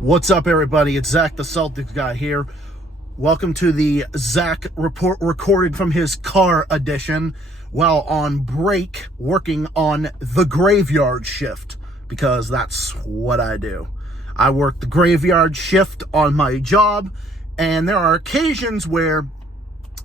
What's up, everybody? It's Zach the Celtics Guy here. Welcome to the Zach Report, recorded from his car edition while on break working on the graveyard shift, because that's what I do. I work the graveyard shift on my job, and there are occasions where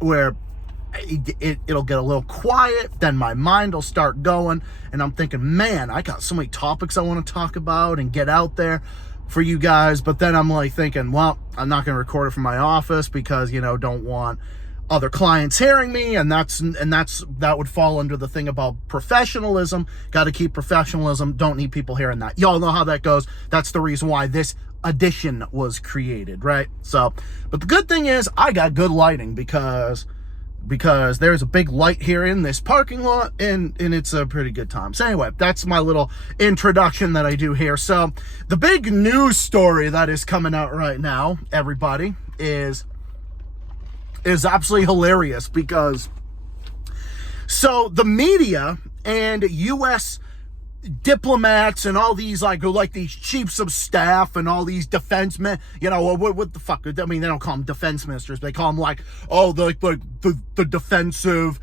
it'll get a little quiet, then my mind will start going, and I'm thinking, man, I got so many topics I want to talk about and get out there for you guys. But then I'm like thinking, well, I'm not going to record it from my office because, don't want other clients hearing me, and that would fall under the thing about professionalism. Got to keep professionalism, don't need people hearing that. Y'all know how that goes. That's the reason why this edition was created, right? So, but the good thing is I got good lighting because there's a big light here in this parking lot, and it's a pretty good time. So anyway, that's my little introduction that I do here. So the big news story that is coming out right now, everybody, is absolutely hilarious, because so the media and U.S. diplomats and all these like these chiefs of staff and all these defense men, what the fuck? I mean, they don't call them defense ministers. They call them the defensive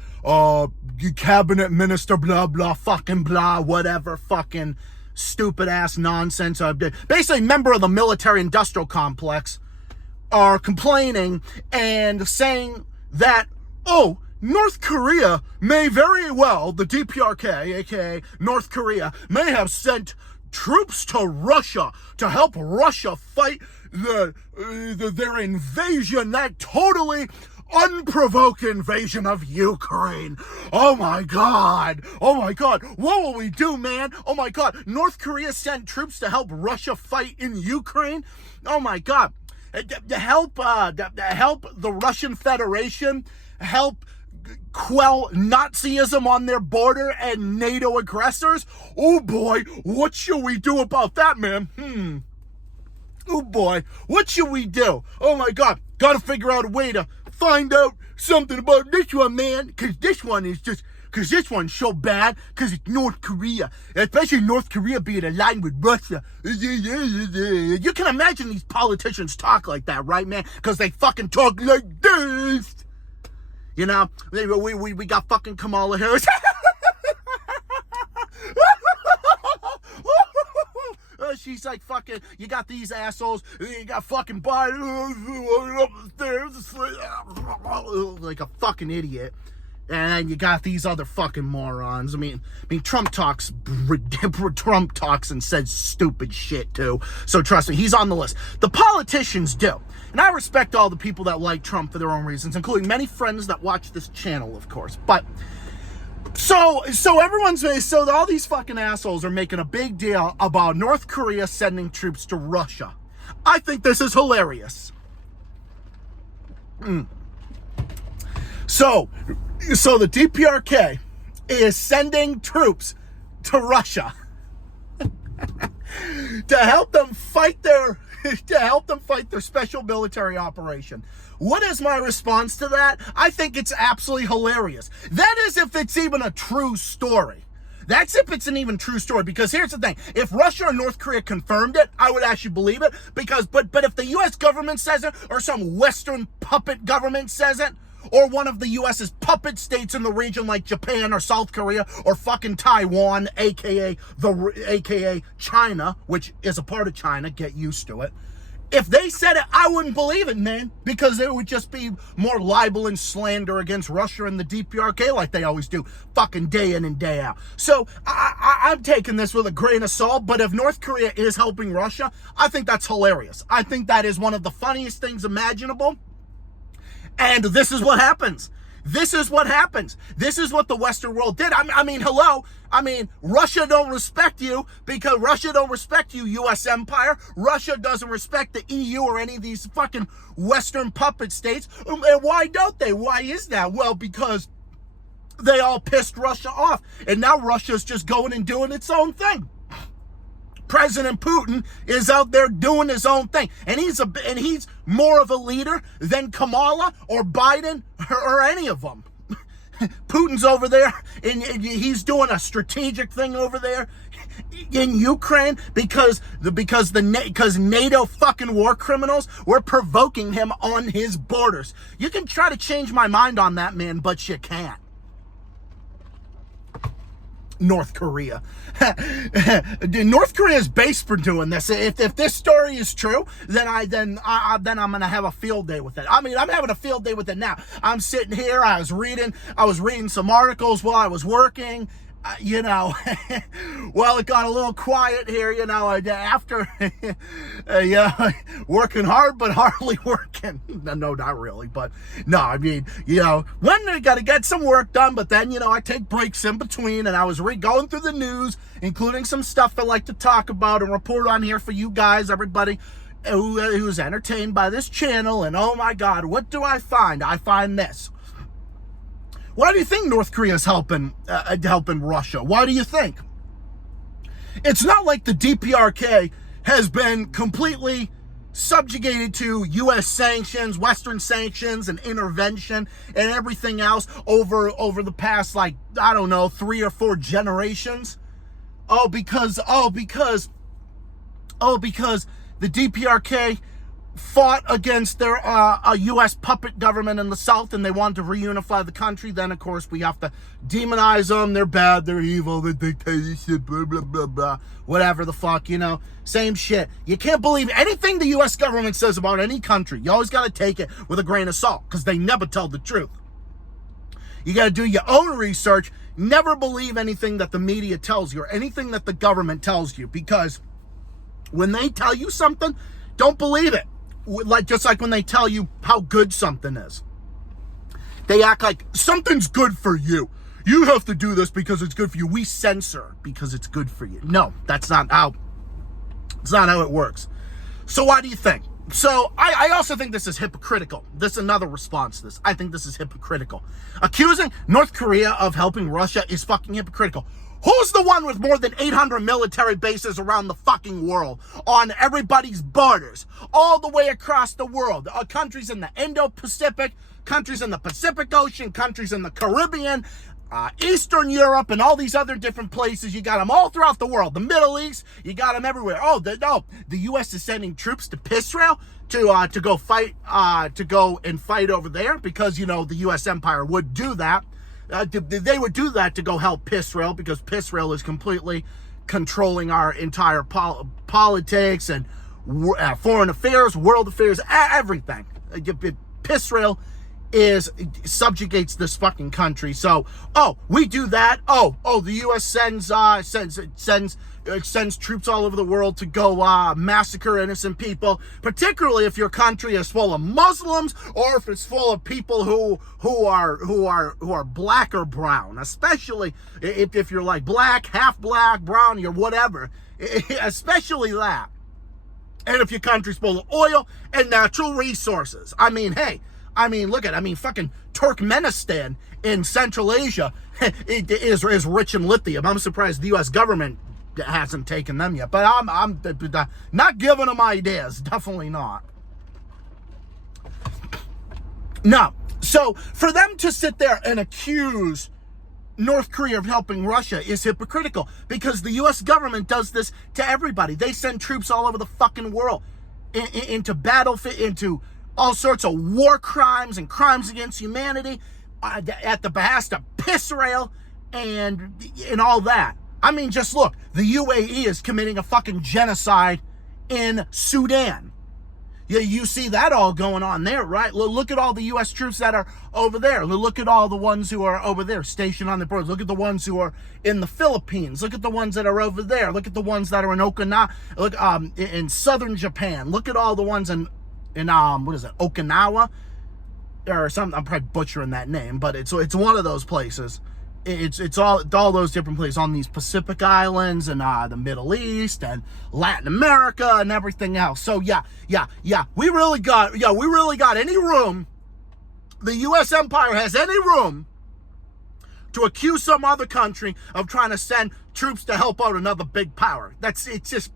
cabinet minister, blah blah fucking blah, whatever fucking stupid ass nonsense. Basically, member of the military industrial complex are complaining and saying that, North Korea may very well, the DPRK, aka North Korea, may have sent troops to Russia to help Russia fight their invasion, that totally unprovoked invasion of Ukraine. Oh my God, what will we do, man? Oh my God, North Korea sent troops to help Russia fight in Ukraine? Oh my God, to help the Russian Federation, help quell Nazism on their border and NATO aggressors? Oh boy, what should we do about that, man? Oh boy, what should we do? Oh my God, gotta figure out a way to find out something about this one, man, because this one's so bad, because it's North Korea, especially North Korea being aligned with Russia. You can imagine these politicians talk like that, right, man? Because they fucking talk like this. We got fucking Kamala Harris. She's like fucking, you got these assholes, you got fucking Biden like a fucking idiot. And then you got these other fucking morons. I mean, Trump talks and says stupid shit too. So trust me, he's on the list. The politicians do. And I respect all the people that like Trump for their own reasons, including many friends that watch this channel, of course. But so all these fucking assholes are making a big deal about North Korea sending troops to Russia. I think this is hilarious. So the DPRK is sending troops to Russia to help them fight their special military operation. What is my response to that? I think it's absolutely hilarious. That is if it's even a true story. That's if it's an even true story, because here's the thing. If Russia or North Korea confirmed it, I would actually believe it, but if the US government says it, or some Western puppet government says it, or one of the US's puppet states in the region like Japan or South Korea or fucking Taiwan, aka China, which is a part of China, get used to it. If they said it, I wouldn't believe it, man, because it would just be more libel and slander against Russia and the DPRK like they always do, fucking day in and day out. So I'm taking this with a grain of salt, but if North Korea is helping Russia, I think that's hilarious. I think that is one of the funniest things imaginable. And this is what happens. This is what happens. This is what the Western world did. I mean, hello. Russia don't respect you because Russia don't respect you, U.S. empire. Russia doesn't respect the EU or any of these fucking Western puppet states. And why don't they? Why is that? Well, because they all pissed Russia off. And now Russia's just going and doing its own thing. President Putin is out there doing his own thing, and he's more of a leader than Kamala or Biden or any of them. Putin's over there, and he's doing a strategic thing over there in Ukraine because NATO fucking war criminals were provoking him on his borders. You can try to change my mind on that, man, but you can't. North Korea. North Korea is based for doing this. If this story is true, then I'm gonna have a field day with it. I mean, I'm having a field day with it now. I'm sitting here. I was reading some articles while I was working. Well, it got a little quiet here, after, working hard, but hardly working. No, not really, but no, I mean, when I got to get some work done, but then, I take breaks in between, and I was going through the news, including some stuff I like to talk about and report on here for you guys, everybody who's entertained by this channel, and oh my God, what do I find? I find this. Why do you think North Korea is helping Russia? Why do you think? It's not like the DPRK has been completely subjugated to U.S. sanctions, Western sanctions, and intervention, and everything else over the past, 3 or 4 generations. Because the DPRK fought against their a U.S. puppet government in the South, and they wanted to reunify the country. Then, of course, we have to demonize them. They're bad. They're evil. They're dictatorship. Blah blah blah blah. Whatever the fuck, same shit. You can't believe anything the U.S. government says about any country. You always got to take it with a grain of salt because they never tell the truth. You got to do your own research. Never believe anything that the media tells you or anything that the government tells you, because when they tell you something, don't believe it. Just like when they tell you how good something is. They act like something's good for you. You have to do this because it's good for you. We censor because it's good for you. No, it's not how it works. So why do you think? So I also think this is hypocritical. This is another response to this. I think this is hypocritical. Accusing North Korea of helping Russia is fucking hypocritical. Who's the one with more than 800 military bases around the fucking world, on everybody's borders, all the way across the world? Countries in the Indo-Pacific, countries in the Pacific Ocean, countries in the Caribbean, Eastern Europe, and all these other different places. You got them all throughout the world. The Middle East, you got them everywhere. The U.S. is sending troops to Israel to go fight over there because, the U.S. empire would do that. They would do that to go help Israel because Israel is completely controlling our entire politics and foreign affairs, world affairs, everything. Israel subjugates this fucking country. So, we do that. The U.S. sends troops all over the world to go massacre innocent people, particularly if your country is full of Muslims or if it's full of people who are black or brown, especially if you're like black, half black, brown, you're whatever, especially that. And if your country's full of oil and natural resources. Look at fucking Turkmenistan in Central Asia is rich in lithium. I'm surprised the U.S. government hasn't taken them yet, but I'm not giving them ideas. Definitely not. No. So for them to sit there and accuse North Korea of helping Russia is hypocritical, because the U.S. government does this to everybody. They send troops all over the fucking world into battlefield, into all sorts of war crimes and crimes against humanity at the behest of Israel and all that. Just look, the UAE is committing a fucking genocide in Sudan. You see that all going on there, right? Look at all the U.S. troops that are over there. Look at all the ones who are over there stationed on the borders. Look at the ones who are in the Philippines. Look at the ones that are over there. Look at the ones that are in Okinawa, in southern Japan. Look at all the ones in Okinawa or something. I'm probably butchering that name, but it's one of those places. It's all those different places on these Pacific Islands and the Middle East and Latin America and everything else. So yeah. We really got any room. The U.S. empire has any room to accuse some other country of trying to send troops to help out another big power. It's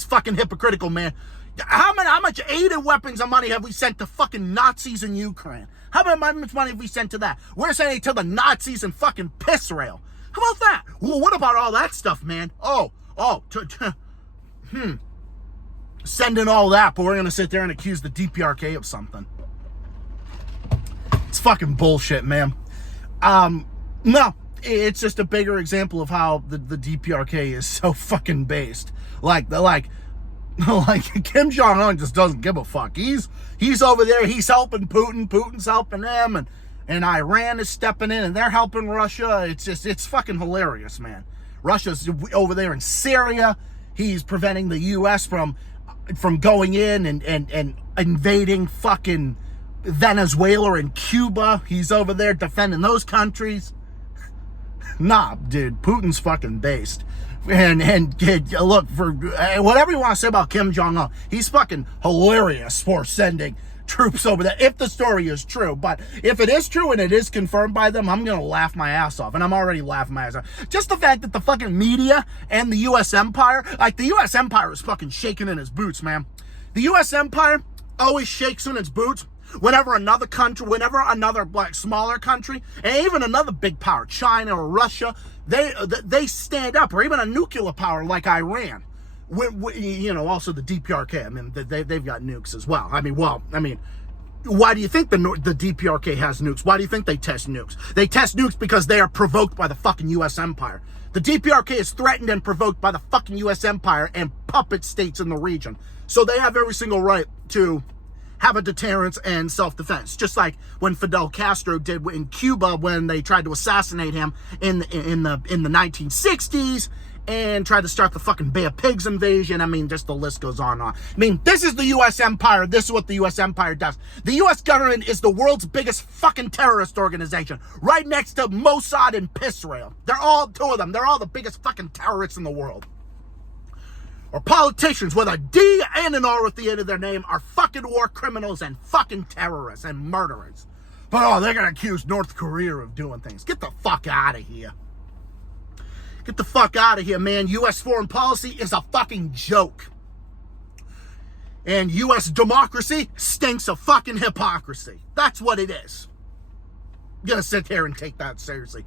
fucking hypocritical, man. How much aid and weapons and money have we sent to fucking Nazis in Ukraine? How much money have we sent to that? We're sending it to the Nazis and fucking Israel. How about that? Well, what about all that stuff, man? Sending all that, but we're going to sit there and accuse the DPRK of something. It's fucking bullshit, man. No, it's just a bigger example of how the DPRK is so fucking based. Like Kim Jong-un just doesn't give a fuck. He's over there, he's helping Putin, Putin's helping him, and Iran is stepping in, and they're helping Russia. It's fucking hilarious, man. Russia's over there in Syria. He's preventing the U.S. from going in and invading fucking Venezuela and Cuba. He's over there defending those countries. Nah, dude, Putin's fucking based. And look, for whatever you want to say about Kim Jong-un, he's fucking hilarious for sending troops over there, if the story is true. But if it is true and it is confirmed by them, I'm gonna laugh my ass off, and I'm already laughing my ass off. Just the fact that the fucking media and the U.S. empire, like the U.S. empire is fucking shaking in its boots, man. The U.S. empire always shakes in its boots whenever another country, whenever another like smaller country, and even another big power, China or Russia, they stand up, or even a nuclear power like Iran. Also the DPRK. I mean, they've got nukes as well. I mean, why do you think the DPRK has nukes? Why do you think they test nukes? They test nukes because they are provoked by the fucking U.S. empire. The DPRK is threatened and provoked by the fucking U.S. empire and puppet states in the region. So they have every single right to have a deterrence and self-defense, just like when Fidel Castro did in Cuba when they tried to assassinate him in the 1960s and tried to start the fucking Bay of Pigs invasion. I mean, just the list goes on and on. I mean, this is the U.S. empire. This is what the U.S. empire does. The U.S. government is the world's biggest fucking terrorist organization, right next to Mossad and Israel. They're all two of them. They're all the biggest fucking terrorists in the world. Or politicians with a D and an R at the end of their name are fucking war criminals and fucking terrorists and murderers. But they're gonna accuse North Korea of doing things. Get the fuck out of here. Get the fuck out of here, man. U.S. foreign policy is a fucking joke. And U.S. democracy stinks of fucking hypocrisy. That's what it is. I'm gonna sit here and take that seriously.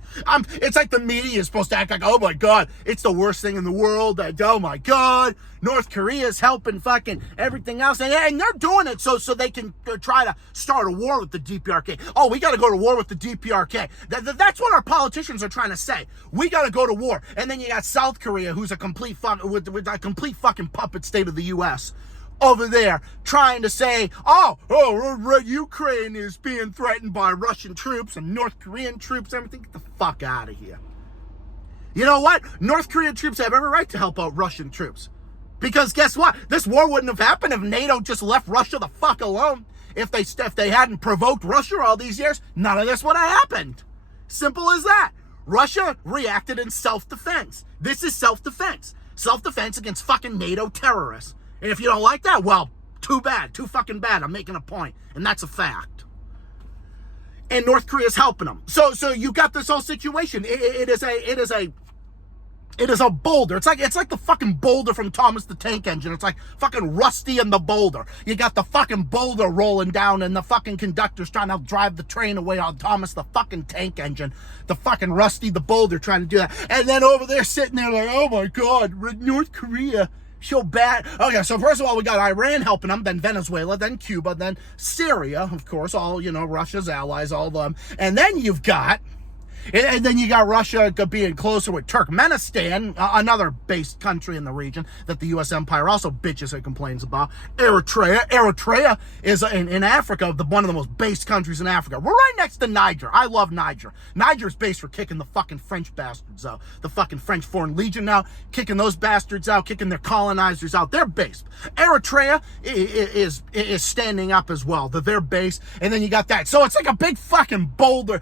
It's like the media is supposed to act like, oh my God, it's the worst thing in the world. Oh my God, North Korea is helping fucking everything else. And they're doing it so they can try to start a war with the DPRK. Oh, we gotta go to war with the DPRK. That's what our politicians are trying to say. We gotta go to war. And then you got South Korea, who's a complete with a complete fucking puppet state of the U.S. over there trying to say, Ukraine is being threatened by Russian troops and North Korean troops, everything. Get the fuck out of here. You know what? North Korean troops have every right to help out Russian troops. Because guess what? This war wouldn't have happened if NATO just left Russia the fuck alone. If they hadn't provoked Russia all these years, none of this would have happened. Simple as that. Russia reacted in self-defense. This is self-defense. Self-defense against fucking NATO terrorists. And if you don't like that, well, too bad. Too fucking bad. I'm making a point. And that's a fact. And North Korea's helping them. So you got this whole situation. It is a boulder. It's like the fucking boulder from Thomas the Tank Engine. It's like fucking Rusty and the Boulder. You got the fucking boulder rolling down and the fucking conductor's trying to drive the train away on Thomas the fucking Tank Engine. The fucking Rusty the Boulder trying to do that. And then over there sitting there like, oh my God, North Korea. So bad. Okay, so first of all, we got Iran helping them, then Venezuela, then Cuba, then Syria, of course, all, Russia's allies, all of them. And then you've got Russia being closer with Turkmenistan, another based country in the region that the U.S. empire also bitches and complains about. Eritrea is in Africa, one of the most based countries in Africa. We're right next to Niger. I love Niger. Niger's based for kicking the fucking French bastards out. The fucking French Foreign Legion now, kicking those bastards out, kicking their colonizers out. They're based. Eritrea is standing up as well. They're based. And then you got that. So it's like a big fucking boulder,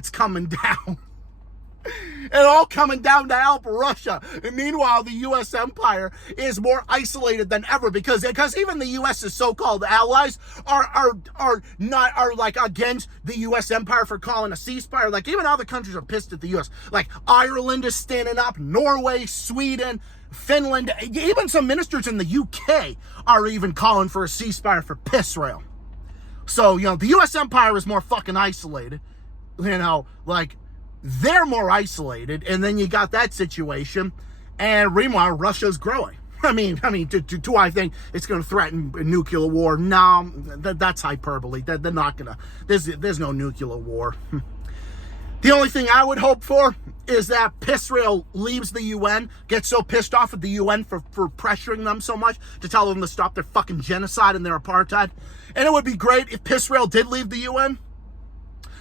that's coming down. And all coming down to help Russia. And meanwhile, the U.S. empire is more isolated than ever because even the U.S.'s so-called allies are like against the U.S. empire for calling a ceasefire. Like even other countries are pissed at the U.S. Like Ireland is standing up, Norway, Sweden, Finland, even some ministers in the UK are even calling for a ceasefire for Israel. So, the U.S. empire is more fucking isolated. Like, they're more isolated, and then you got that situation, and meanwhile, Russia's growing. I mean, do I think it's going to threaten a nuclear war? No, that's hyperbole. They're not going to. There's no nuclear war. The only thing I would hope for is that Israel leaves the UN, gets so pissed off at the UN for pressuring them so much to tell them to stop their fucking genocide and their apartheid. And it would be great if Israel did leave the UN.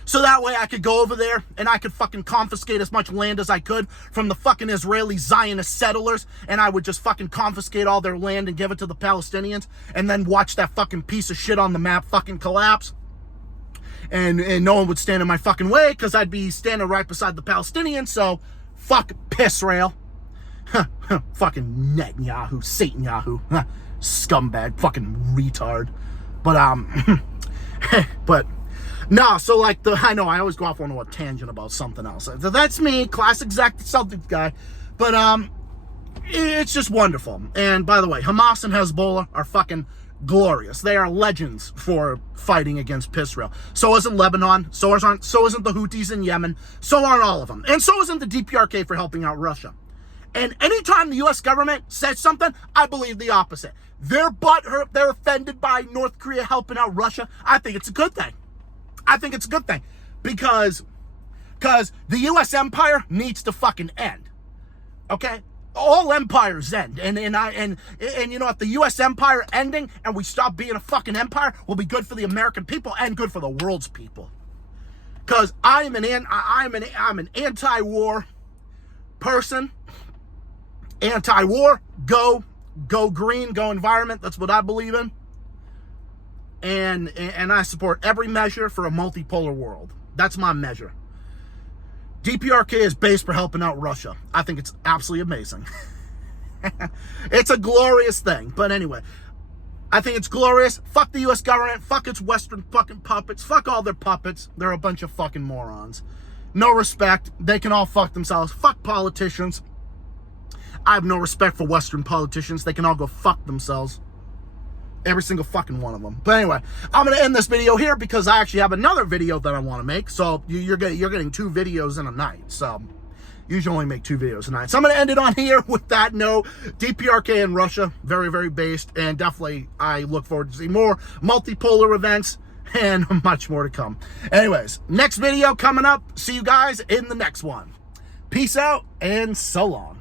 So that way I could go over there and I could fucking confiscate as much land as I could from the fucking Israeli Zionist settlers, and I would just fucking confiscate all their land and give it to the Palestinians, and then watch that fucking piece of shit on the map fucking collapse. And no one would stand in my fucking way because I'd be standing right beside the Palestinians, so fuck Israel. Fucking Netanyahu, Satan-yahu, scumbag, fucking retard. But no, so like I know I always go off on a tangent about something else. That's me, classic Zach the Celtics guy. But it's just wonderful. And by the way, Hamas and Hezbollah are fucking glorious. They are legends for fighting against Israel. So isn't Lebanon. So isn't the Houthis in Yemen. So aren't all of them. And so isn't the DPRK for helping out Russia. And anytime the U.S. government says something, I believe the opposite. They're butthurt. They're offended by North Korea helping out Russia. I think it's a good thing. I think it's a good thing because the U.S. empire needs to fucking end. Okay? All empires end. And if the U.S. empire ending and we stop being a fucking empire will be good for the American people and good for the world's people. Because I'm an anti-war person. Anti-war, go green, go environment. That's what I believe in. And I support every measure for a multipolar world. That's my measure. DPRK is based for helping out Russia. I think it's absolutely amazing. It's a glorious thing. But anyway, I think it's glorious. Fuck the U.S. government. Fuck its Western fucking puppets. Fuck all their puppets. They're a bunch of fucking morons. No respect. They can all fuck themselves. Fuck politicians. I have no respect for Western politicians. They can all go fuck themselves. Every single fucking one of them. But anyway, I'm going to end this video here because I actually have another video that I want to make. So you're getting 2 videos in a night. So usually only make 2 videos a night. So I'm going to end it on here with that note. DPRK in Russia, very, very based. And definitely I look forward to see more multipolar events and much more to come. Anyways, next video coming up. See you guys in the next one. Peace out and so long.